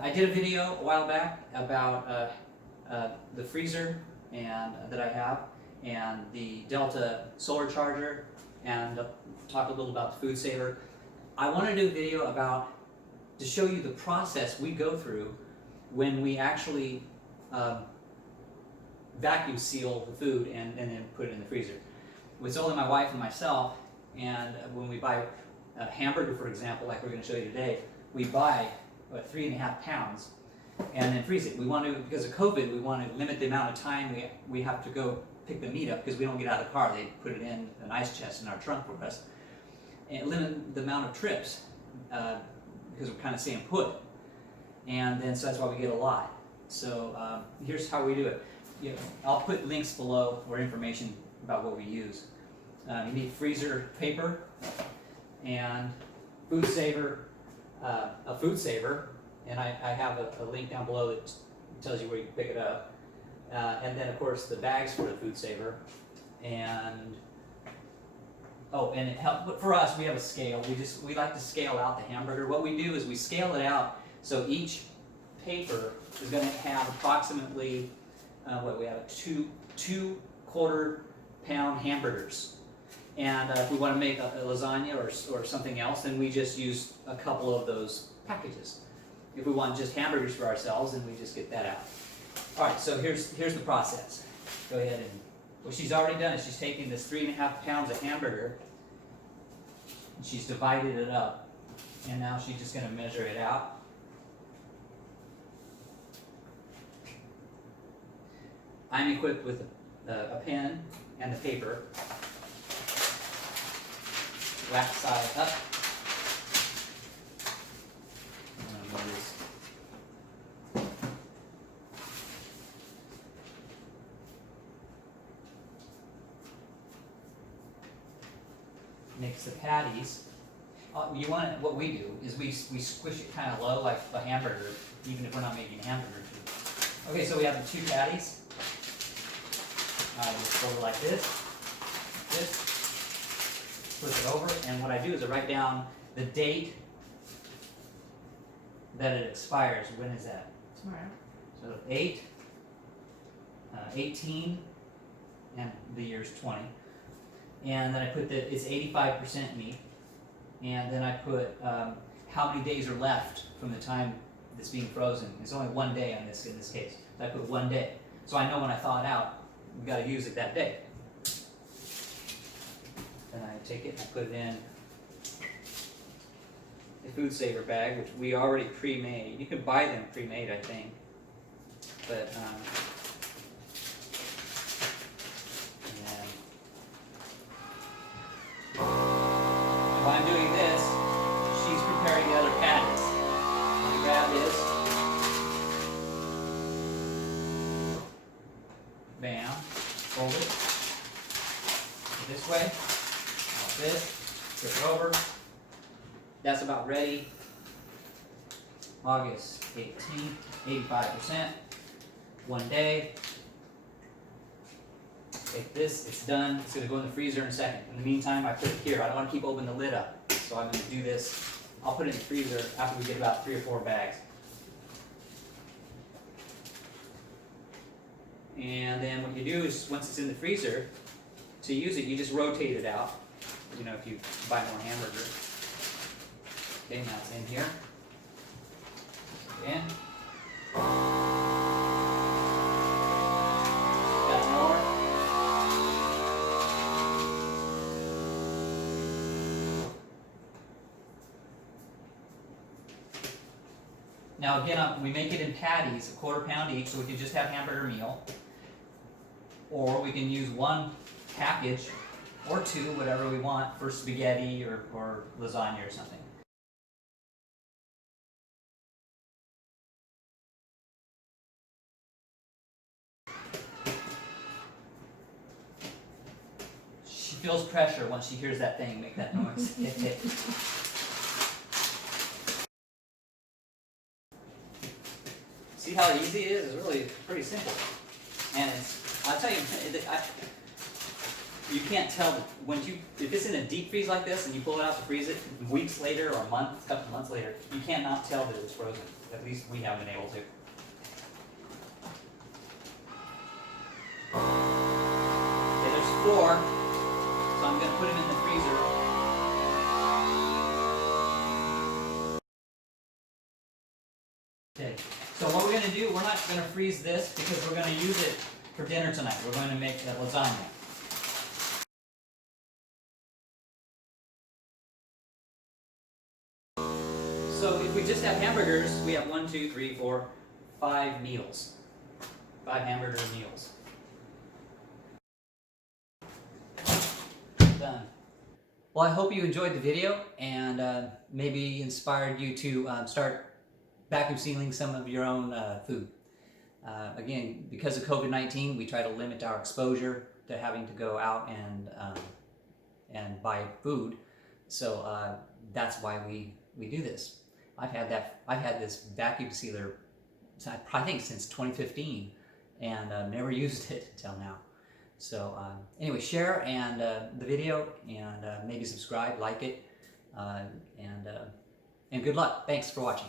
I did a video a while back about the freezer and that I have, and the Delta solar charger, and talk a little about the FoodSaver. I want to do a video about to show you the process we go through when we actually vacuum seal the food and then put it in the freezer. It's only my wife and myself, and when we buy a hamburger, for example, like we're going to show you today, we buy 3.5 pounds and then freeze it. We want to, because of COVID, we want to limit the amount of time we have to go pick the meat up, because we don't get out of the car. They put it in an ice chest in our trunk for us, and limit the amount of trips because we're kind of staying put. And then so that's why we get a lot. So here's how we do it. I'll put links below or information about what we use. You need freezer paper and FoodSaver, a FoodSaver, and I have a link down below that tells you where you can pick it up. And then of course the bags for the FoodSaver, and and it helps. But for us, we have a scale. We like to scale out the hamburger. What we do is we scale it out so each paper is going to have approximately we have 2 quarter-pound hamburgers. And if we want to make a lasagna or something else, then we just use a couple of those packages. If we want just hamburgers for ourselves, then we just get that out. All right, so here's the process. Go ahead and what she's already done is she's taken this 3.5 pounds of hamburger and she's divided it up, and now she's just going to measure it out. I'm equipped with a pen and the paper. Wax side up. Mix the patties. What we do is we squish it kind of low, like a hamburger, even if we're not making hamburgers. Okay, so we have the 2 patties. I just fold it like this, flip it over, and what I do is I write down the date that it expires. When is that? Tomorrow. So 8, 18, and the year's 20. And then I put it's 85% meat, and then I put how many days are left from the time it's being frozen. It's only 1 day in this case. So I put 1 day. So I know when I thaw it out, we got to use it that day. Then I take it and I put it in a FoodSaver bag, which we already pre-made. You can buy them pre-made, I think. But while I'm doing this, she's preparing the other patties. I grab this. Bam. Fold it. This way. Like this. Flip it over. That's about ready. August 18th, 85%. 1 day. Take this, it's done. It's going to go in the freezer in a second. In the meantime, I put it here. I don't want to keep opening the lid up. So I'm going to do this. I'll put it in the freezer after we get about 3 or 4 bags. And then what you do is, once it's in the freezer, to use it, you just rotate it out. You know, if you buy more hamburger. Okay, now it's in here. In. Got more. Now again, we make it in patties, a quarter pound each, so we can just have hamburger meal. Or we can use 1 package, or 2, whatever we want, for spaghetti or lasagna or something. She feels pressure once she hears that thing make that noise. See how easy it is? It's really pretty simple. And I'll tell you, you can't tell that if it's in a deep freeze like this and you pull it out to freeze it weeks later or a couple months later, you cannot tell that it's frozen. At least we haven't been able to. Okay, there's 4, so I'm going to put them in the freezer. Okay, so what we're going to do, we're not going to freeze this because we're going to use it for dinner tonight. We're going to make lasagna. So if we just have hamburgers, we have 1, 2, 3, 4, 5 meals. 5 hamburger meals. Done. Well, I hope you enjoyed the video and maybe inspired you to start vacuum sealing some of your own food. Again, because of COVID-19, we try to limit our exposure to having to go out and buy food. So that's why we do this. I've had this vacuum sealer, I think since 2015, and never used it until now. So anyway, share and the video, and maybe subscribe, like it, and good luck. Thanks for watching.